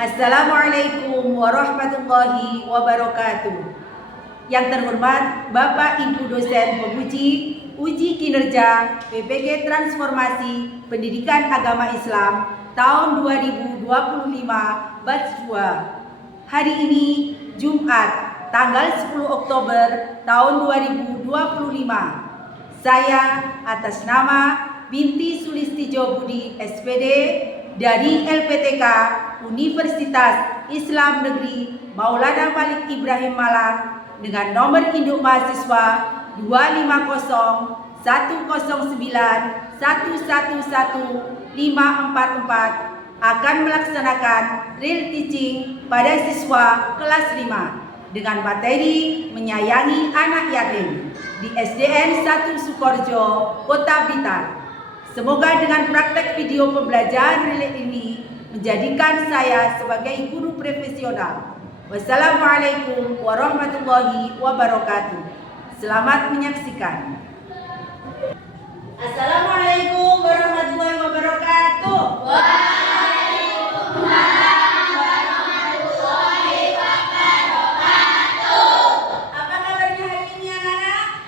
Assalamualaikum warahmatullahi wabarakatuh. Yang terhormat Bapak Ibu dosen penguji uji kinerja PPG Transformasi Pendidikan Agama Islam tahun 2025 batch 2. Hari ini Jumat tanggal 10 Oktober tahun 2025. Saya atas nama Binti Sulistijo Budi SPD dari LPTK Universitas Islam Negeri Maulana Malik Ibrahim Malang dengan nomor induk mahasiswa 2509109111544 akan melaksanakan real teaching pada siswa kelas 5 dengan materi menyayangi anak yatim di SDN 1 Sukorejo, Kota Blitar. Semoga dengan praktek video pembelajaran relay ini menjadikan saya sebagai guru profesional. Wassalamualaikum warahmatullahi wabarakatuh. Selamat menyaksikan. Assalamualaikum warahmatullahi wabarakatuh. Waalaikumsalam warahmatullahi wabarakatuh. Apa kabarnya hari ini anak-anak?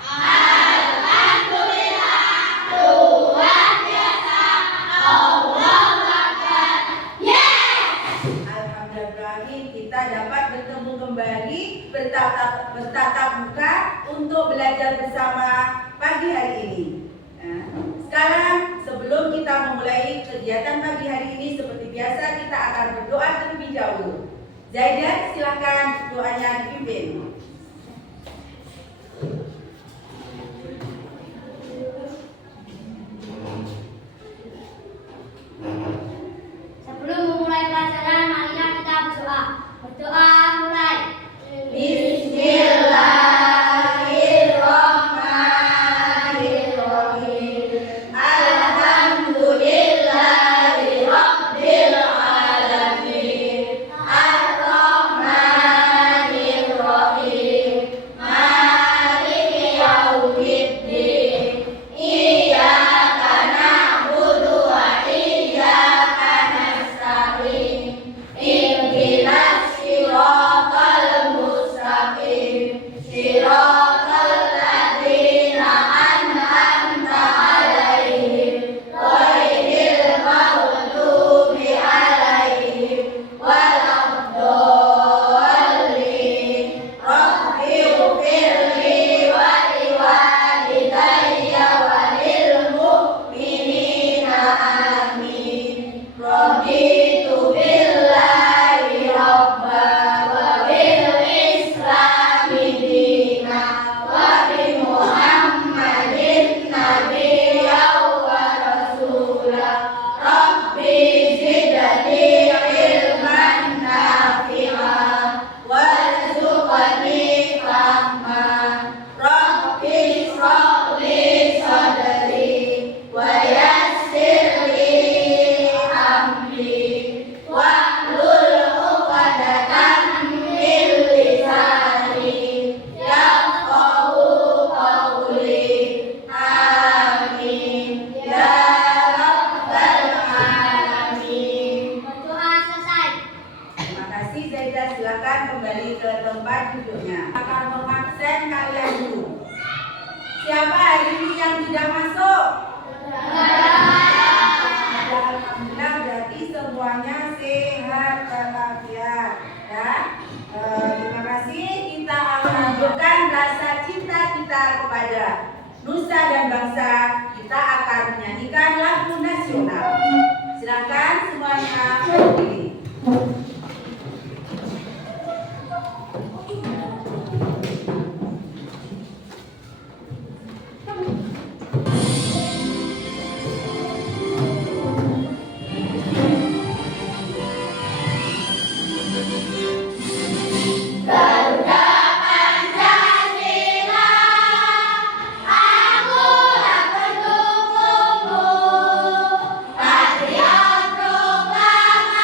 Alhamdulillah, luar biasa. Allahu Akbar. Yes. Alhamdulillah kita dapat bertemu kembali bertatap muka untuk belajar bersama pagi hari ini. Nah, sekarang sebelum kita memulai kegiatan pagi hari ini seperti biasa kita akan berdoa terlebih dahulu. Zaidan silakan doanya dipimpin. Sebelum memulai pelajaran, marilah kita berdoa. Berdoa mulai. Bismillahirrahmanirrahim. Alhamdulillahirabbil alamin. Ar-Rahmanirrahim. Maliki yaumiddin. Iyyaka na'budu wa iyyaka nasta'in. Ihdinas siratal mustaqim. Siratal ladzina an'amta 'alaihim ghairil maghdubi 'alaihim waladdallin. Rabbighfirli wa liwalidayya wa lil mu'minina amin. Raditu billahi rabba wa bil islami dina wa bi Muhammadin nabiyya wa rasula. Rabbi zidni ilman nafi'a warzuqni fahma. Rabbi shrah li sadri wa yassir li amri wahlul 'uqdatam min lisani yafqahu qawli. Amin ya rabbal alamin. Berdoa selesai. Terima kasih Zaidan, silakan kembali ke tempat duduknya. Akan mengabsen kalian dulu. Siapa hari ini yang tidak masuk? Alhamdulillah berarti semuanya sehat walafiat ya. Terima kasih. Kita akan menunjukkan rasa cinta kita kepada nusa dan bangsa. Kita akan menyanyikan lagu nasional. Silakan semuanya berdiri. Garuda Pancasila, akulah pendukungmu. Patriot proklamasi.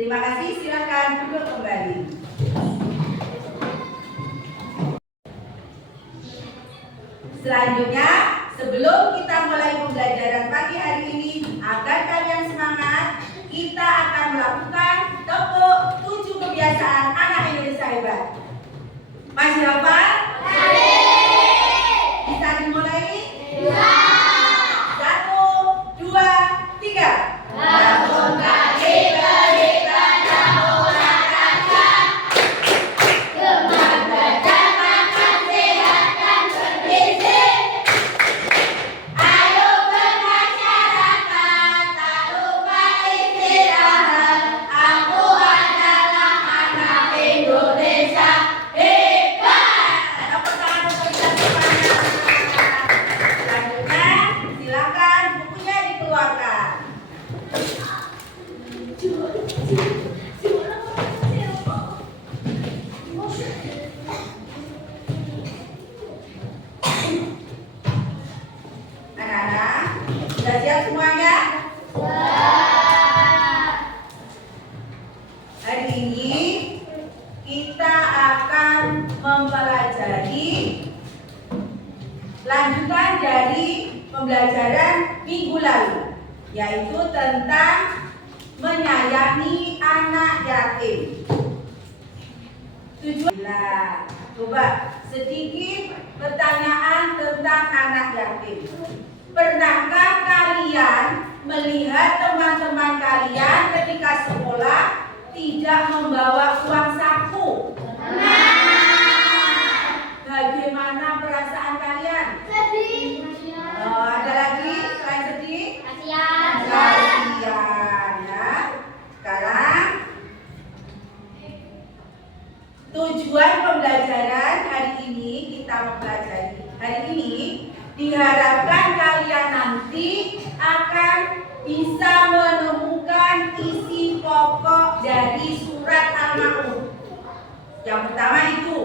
Terima kasih, silakan duduk kembali. Selanjutnya, sebelum kita mulai pembelajaran pagi hari ini, agar kalian semangat, kita akan melakukan tepuk 7 kebiasaan anak Indonesia hebat. Masih hafal? Bisa dimulai? Bisa. 1, 2, 3. Bangun pagi beribadah olahraga, gemar badan makan sehat dan bergizi. Ayo bermasyarakat, tak lupa istirahat. Aku adalah anak Indonesia hebat. Tepuk tangan untuk kita semuanya. Selanjutnya, silakan bukunya dikeluarkan. Anak-anak, sudah siap semuanya? Hari ini kita akan mempelajari lanjutan dari pembelajaran minggu lalu, yaitu tentang menyayangi anak yatim. Tujuan, coba sedikit pertanyaan tentang anak yatim. Pernahkah kalian melihat teman-teman kalian ketika sekolah tidak membawa uang saku? Bagaimana perasaan kalian? Ada lagi selain sedih? Kasihan ya. Sekarang tujuan pembelajaran hari ini kita mempelajari. Hari ini diharapkan kalian nanti akan bisa menemukan isi pokok dari surat Al-Ma'un. Yang pertama itu.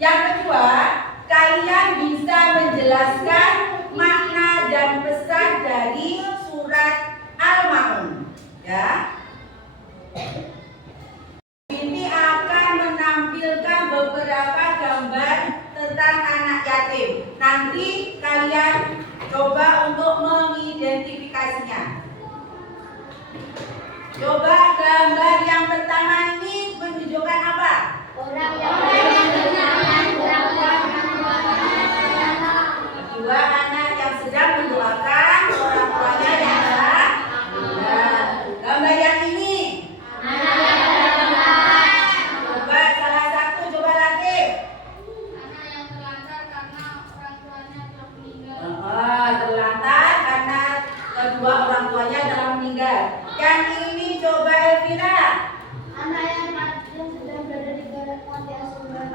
Yang kedua, kalian bisa menjelaskan makna dan pesan dari surat Al-Ma'un. Ya. Ini akan menampilkan beberapa gambar tentang anak yatim. Nanti kalian coba untuk mengidentifikasinya. Coba gambar yang pertama ini menunjukkan apa? Orang yang berkenalan Dua anak yang sedang mendoakan orang tuanya yang telah meninggal. Gambar yang ini. Coba salah satu, coba lagi. anak yang terlantar karena orang tuanya telah meninggal. Terlantar karena kedua orang tuanya telah meninggal. Yang ini coba Elvira. Anak yang sedang berada di panti asuhan.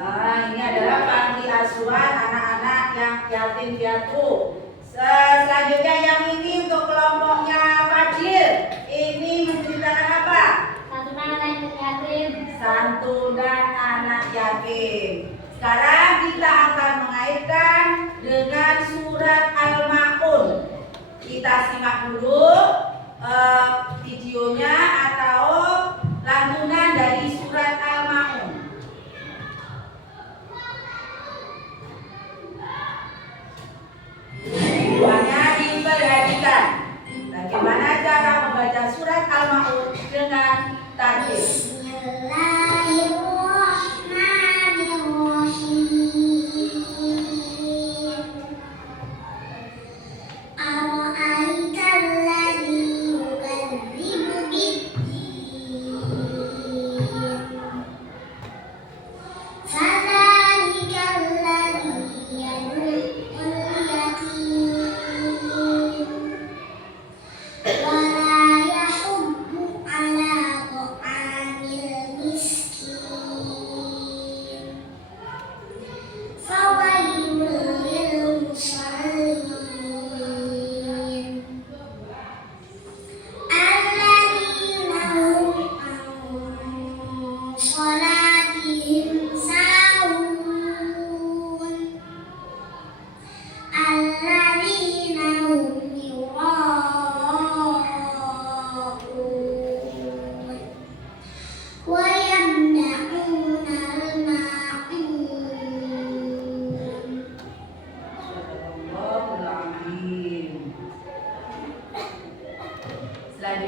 Ini adalah panti asuhan anak-anak yang yatim piatu. Selanjutnya yang ini untuk kelompoknya Fadil. Ini menceritakan apa? Santunan anak yatim. Santunan anak yatim. Sekarang kita akan mengaitkan dengan surat Al-Ma'un. Kita simak dulu videonya atau lantunan dari surat Al-Ma'un. Semuanya diperhatikan. Bagaimana cara membaca surat Al-Ma'un dengan tartil? ولا يحض على طعام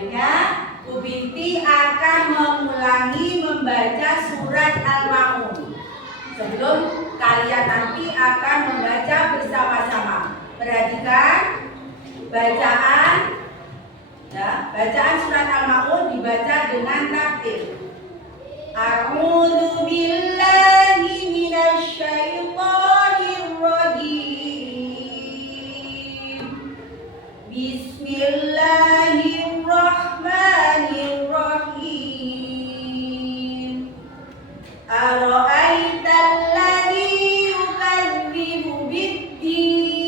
Selanjutnya, Bu Binti akan mengulangi membaca surat Al-Ma'un. Sebelum kalian nanti akan membaca bersama-sama. Perhatikan bacaan, ya, bacaan surat Al-Ma'un dibaca dengan tartil. A'udzu billahi minasy syaithanir rajim. Bismillahirrahmanirrahim. Ara'aital ladzi yukadzibu bid-din.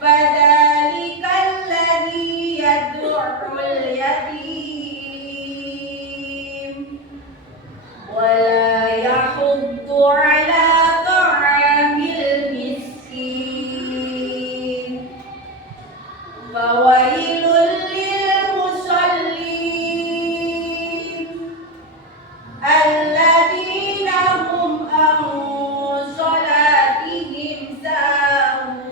Fadzalikal ladzi yad'ul yatim. Wa la yahuddu 'ala ta'amil miskin. Fawailul lil musallin alladzina hum an salatihim sahun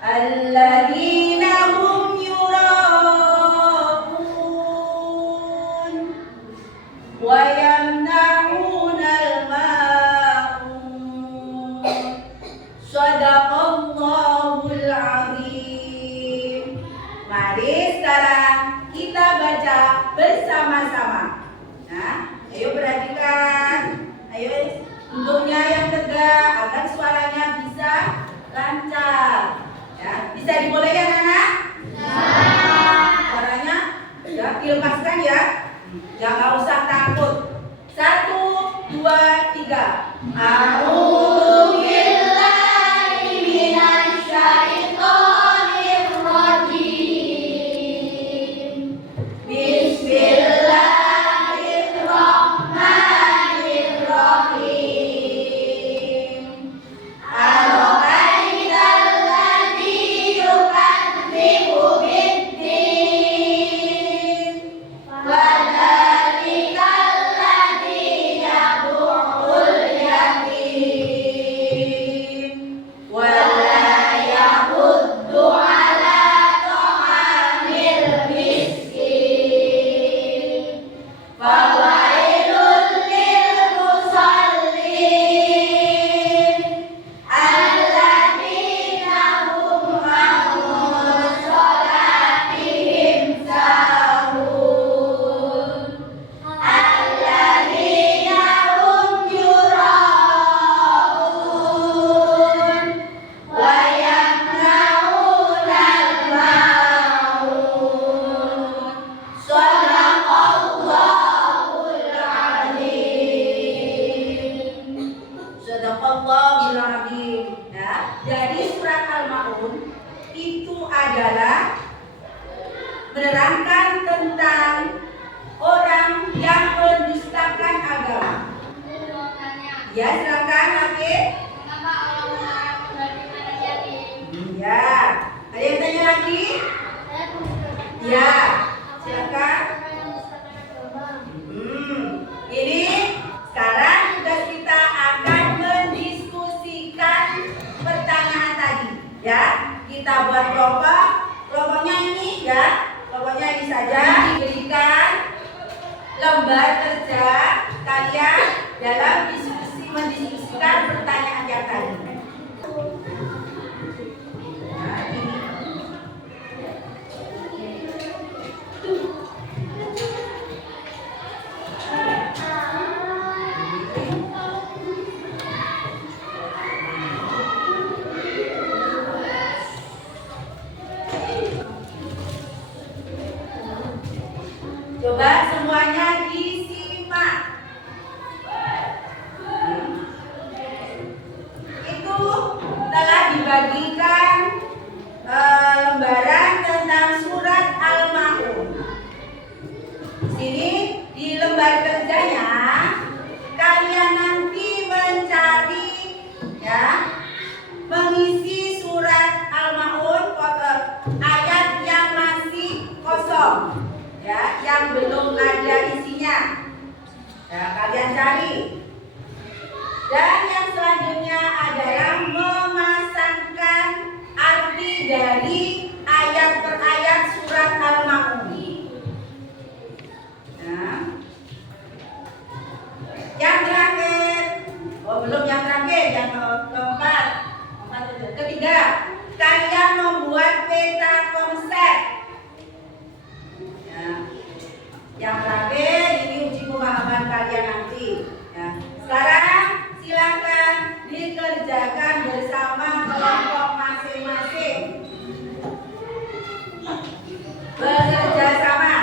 alladzina hum yura'un wa yamna'unal ma'un. Shadaqallahul azim. Mari sekarang kita baca bersama-sama. Nah, ayo perhatikan. Ayo duduknya yang tegak agar suaranya bisa lancar. Ya, bisa dibolehkan anak? Suaranya ya dilepaskan ya. Jangan usah takut. 1, 2, 3. A'udzu billahi minasy syaithanir rajim. Bismillahirrahmanirrahim. Ara'aital ladzi yukadzibu bid-din. Fadzalikal ladzi yad'ul yatim. Wa la yahuddu 'ala ta'amil miskin. Fawailul lil musallin alladzina hum an salatihim sahun alladzina hum yura'un wa yamna'unal ma'un. Shadaqallahul azim. Shadaqallahul azim. Nah, dari surat Al-Ma'un itu adalah menerangkan tentang orang yang mendustakan agama. Mau tanya, Ya, silakan Oke. mengapa Allah melarang membagikan anak yatim? Ya, ada yang tanya lagi? Saya pembicara. Ya, silakan. Apa yang mustahil agama? Ini sekarang tugas kita akan mendiskusikan pertanyaan tadi. Ya, kita buat kelompok. Kelompoknya ini ya, kelompoknya ini saja. Diberikan lembar kerja kalian dalam mendiskusikan pertanyaan yang tadi. Nah, ini. Coba semuanya disimak. dari ayat per ayat surat Al-Ma'un. Nah, yang terakhir, belum yang terakhir, yang keempat, ketiga, kalian membuat peta konsep. Ya. Yang terakhir ini uji pemahaman kalian nanti. Ya. Sekarang silakan dikerjakan bersama kelompok masing-masing. Bekerja sama.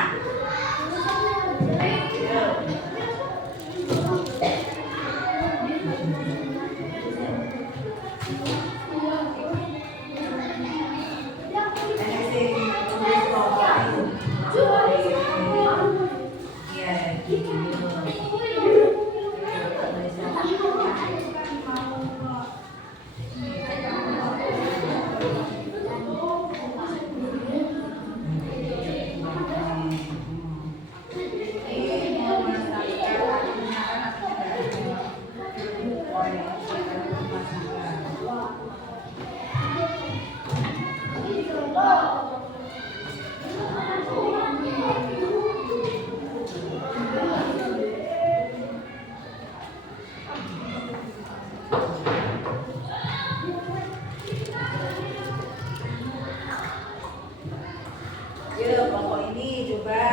Pokok ini coba.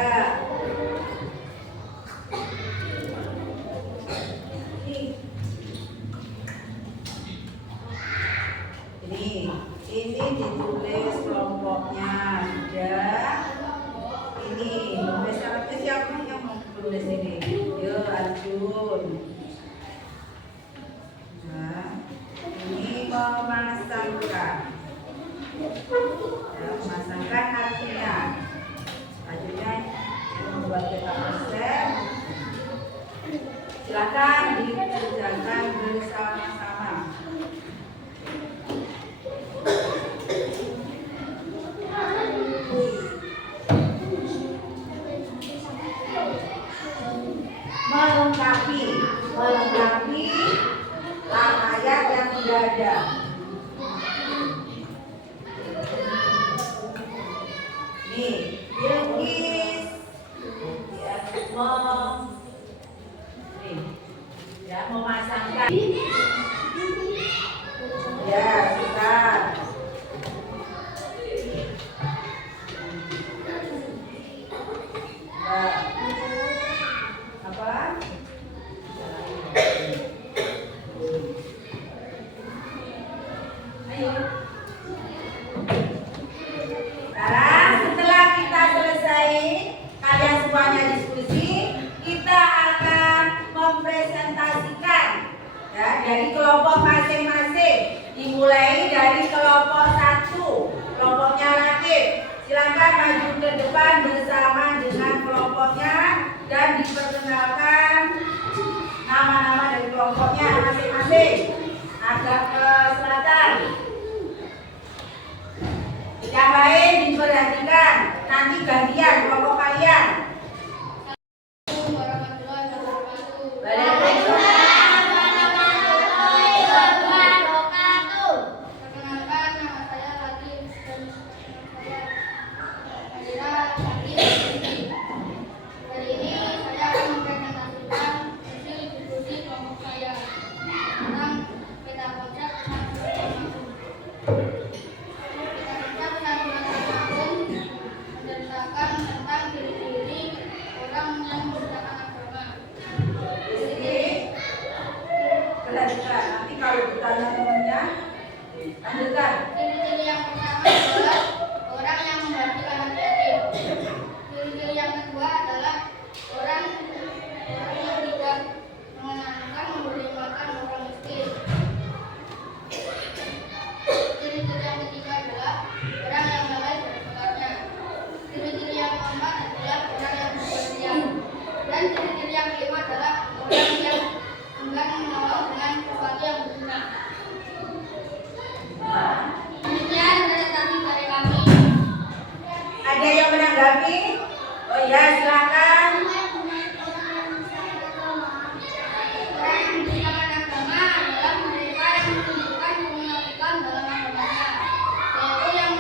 Ini ditulis kelompoknya sudah. Ini nulis syaratnya siapa yang mau tulis ini? Yo Arjun. Nah, ini memasangkan. Ya, memasangkan artinya. Akhirnya membuat peta konsep. Silakan dikerjakan bersama-sama. Melengkapi ayat yang sudah ada. Nih, Bilqis ya, memasangkan. Ya, kita. Sekarang setelah kita selesai, kalian semuanya diskusi, kita akan mempresentasikan ya, dari kelompok masing-masing. Dimulai dari kelompok 1, kelompoknya Rakib. Silakan maju ke depan bersama dengan kelompoknya dan diperkenalkan nama-nama dari kelompoknya masing-masing. Agak ke selatan. Yang lain diperhatikan, nanti gantian kelompok kalian. Nanti kalau ditanya temannya, lanjutkan. Ciri-ciri yang pertama adalah orang yang membantu anak yatim. Ciri-ciri yang kedua adalah orang yang tidak mengenalkan memberi makan orang miskin. Ciri-ciri yang ketiga adalah orang yang lalai bersabarnya. Ciri-ciri yang keempat adalah orang yang berdiam. Dan ciri-ciri yang kelima adalah orang yang enggan menolong dengan sesuatu yang berguna. Demikian presentasi dari kami. Ada yang menanggapi? Oh ya, silakan. Orang yang meninggalkan agama adalah mereka yang menunjukkan kemunafikan dalam agamanya, yaitu yang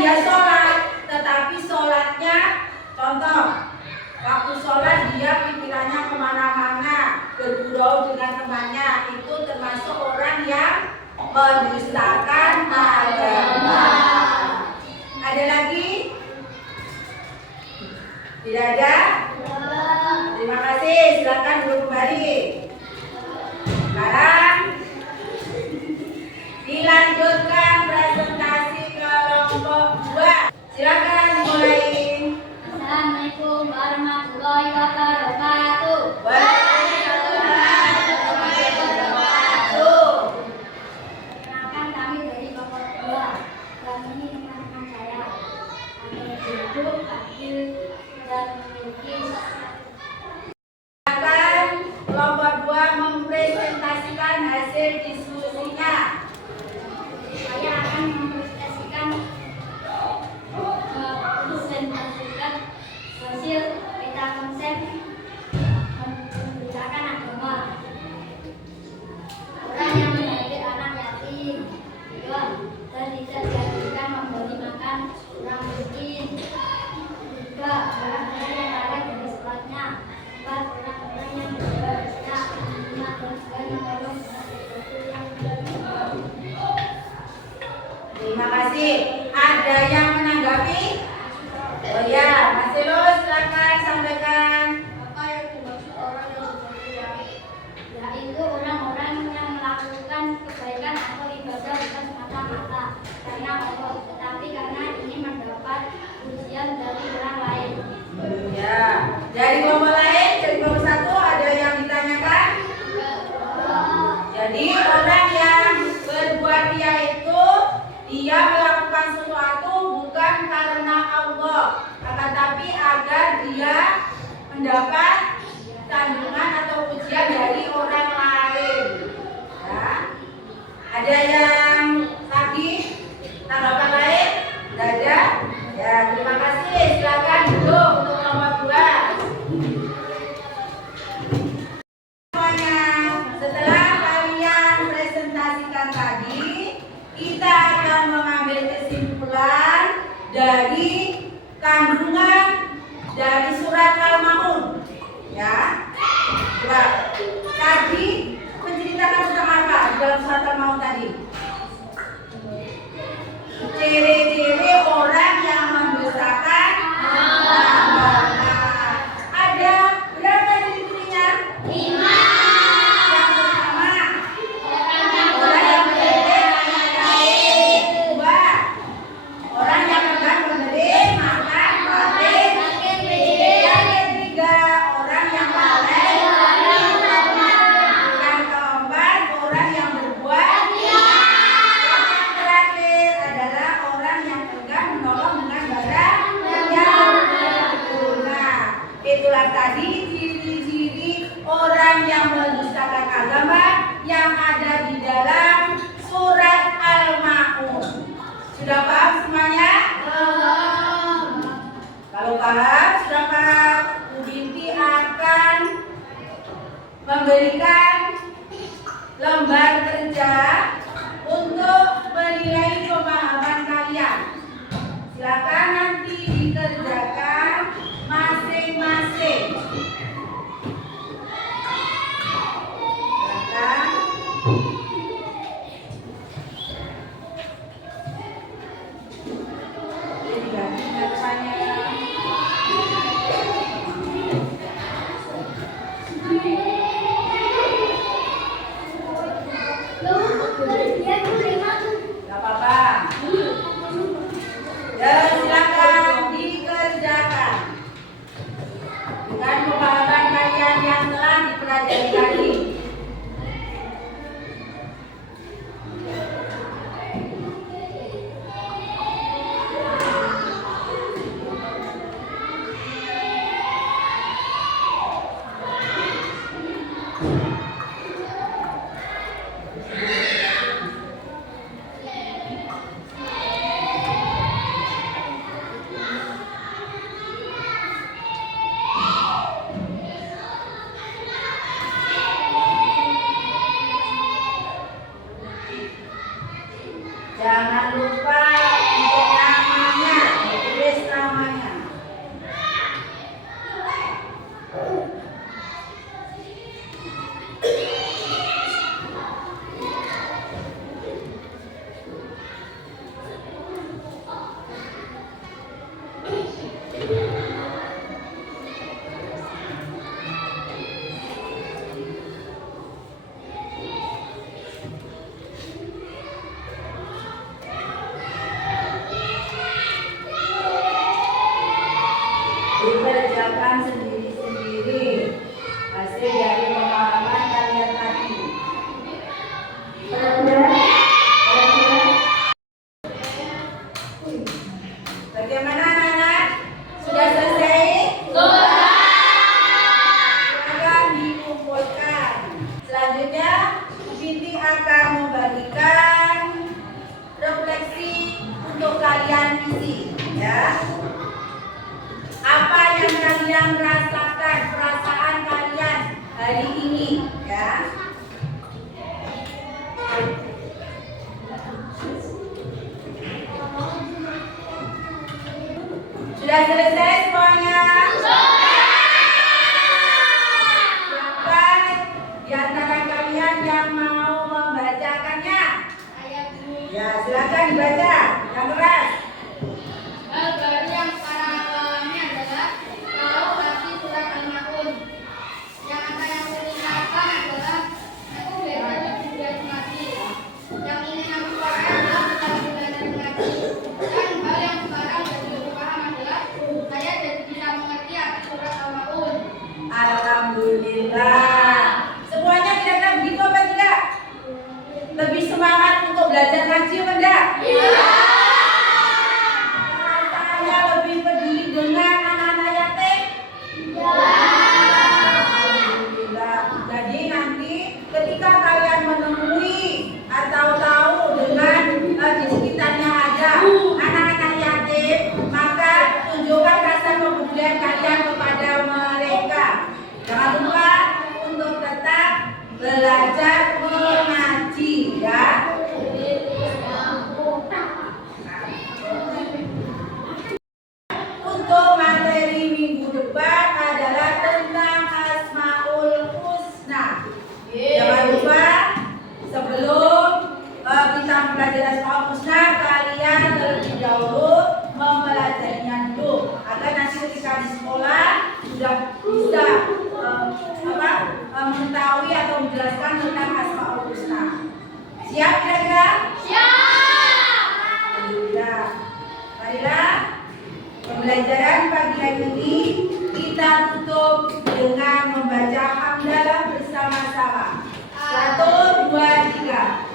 dia sholat, tetapi sholatnya, contoh, waktu sholat dia pikirannya kemana-mana, bergurau dengan temannya, itu termasuk orang yang mendustakan agama. Ada lagi? Tidak ada? Terima kasih, silakan duduk kembali. Sekarang dilanjutkan presentasi kelompok 2. Silakan dimulai. Assalamualaikum warahmatullahi wabarakatuh. Waalaikumsalam warahmatullahi wabarakatuh. Perkenalkan, kami dari kelompok 2. Dan ini teman-teman saya. Kami duduk, hadir, dan memiliki Silakan kelompok 2 mempresentasikan hasil diskusinya. saya akan mempresentasikan hasil peta konsep membicarakan agama. Orang yang mendidik anak yatim, 2. Dan tidak dianjurkan memberi makan orang miskin, 3. Orang-orang yang lalai dari sholatnya, 4. Orang-orang yang berdosa, 5. Dan juga menolong sesuatu yang tidak. Terima kasih. Ada yang menanggapi? Oh ya, Mas Elo, silakan sampaikan. Apa yang dimaksud orang yang seperti yang yaitu orang-orang yang melakukan kebaikan atau ibadah bukan semata-mata karena Allah, tetapi karena ingin mendapat pujian dari orang lain. Ya, dari kelompok lain, dari kelompok 1 ada yang ditanyakan? Jadi orang yang berbuat ria itu dia melakukan sesuatu bukan karena Allah, akan tapi agar dia mendapat sanjungan atau pujian dari orang lain. Ya. Ada yang lagi tanggapan lain? Tidak ada? Ya, terima kasih. Silakan duduk untuk kelompok 2. Semuanya, setelah kalian presentasikan tadi, kita akan mengambil kesimpulan dari kandungan dari surat Al-Maun. Ya, coba tadi menceritakan tentang apa di dalam surat Al-Maun tadi? Ciri-ciri orang yang mendustakan agama. Ada berapa ciri-cirinya? 5. Yang pertama, orang yang mendidik anak yatim. 2, orang yang enggan memberi makan fakir miskin. 3, orang yang lalai. Yang keempat, orang yang berbuat ria. Yang terakhir adalah orang yang enggan menolong dengan barang yang berguna. Itulah tadi ciri-ciri orang yang mendustakan agama yang ada di dalam surat Al-Maun. Sudah paham semuanya? Kalau paham, sudah paham, Bu Binti akan memberikan lembar kerja untuk menilai pemahaman kalian. Silakan nanti dikerjakan masing-masing. Silakan. Ini diganti depannya. Gak apa-apa. Ya, silakan dikerjakan. kerjakan sendiri-sendiri hasil dari pengalaman kalian tadi. Bagaimana anak-anak? Sudah selesai? Silakan dikumpulkan. Selanjutnya, Binti akan membagikan refleksi untuk kalian isi, ya. Apa yang kalian rasakan, perasaan kalian hari ini, ya. Sudah selesai semuanya? Siapa di antara kalian yang mau membacakannya? Ya, silakan dibaca. Yang keras. Hal baru yang sekarang alami adalah kalau kasih surat Al-Maun. Yang akan aku tinggalkan adalah aku belajar belajar ngaji. Yang ingin aku pakai adalah kita belajar ngaji. Dan hal yang sekarang jadi aku paham adalah saya jadi bisa mengerti arti surat Al-Maun. Alhamdulillah. Semuanya kira-kira begitu apa tidak? Lebih semangat untuk belajar ngaji apa enggak? Saya lebih peduli dengan anak-anak yatim. Alhamdulillah. Jadi nanti ketika kalian menemui atau tahu dengan di sekitarnya ada anak-anak yatim, maka tunjukkan rasa kepedulian kalian kepada mereka. Jangan lupa untuk tetap belajar mengaji, ya. Untuk materi minggu depan adalah tentang Asmaul Husna. Jangan lupa sebelum kita belajar Asmaul Husna, kalian terlebih dahulu mempelajarinya dulu agar nanti ketika di sekolah sudah bisa mengetahui atau menjelaskan tentang Asmaul Husna. Siap kira-kira? Alhamdulillah. Marilah pembelajaran pagi hari ini kita tutup dengan membaca hamdalah bersama-sama. 1, 2, 3.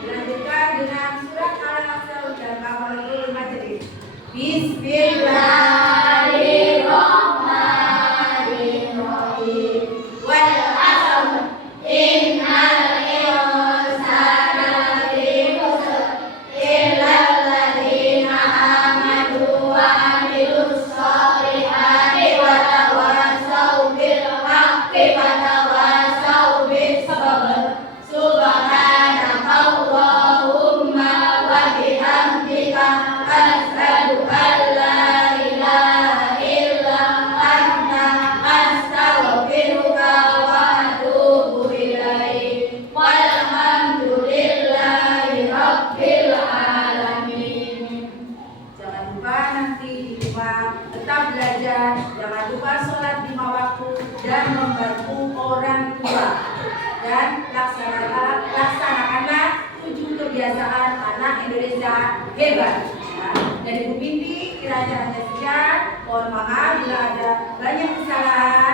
Dilanjutkan dengan surat Al-Asr dan Kafaratul Majlis. Bismillahirrahmanirrahim. Wal 'asr innal insana lafi khusr illa alladziina aamanu wa 'amilus shalihati wa tawassaw bil haqqi wa tawassaw bis sabr. Subhanakallahumma wa bihamdika asyhadu an la ilaha illa anta astaghfiruka wa atubu ilaik. Walhamdulillahi rabbil alamin. Jangan lupa nanti di rumah tetap belajar, jangan lupa sholat 5 waktu dan membantu orang tua, dan laksanakanlah 7 kebiasaan anak Indonesia hebat. Dari Bu Binti kiranya hanya sekian. Mohon maaf bila ada banyak kesalahan.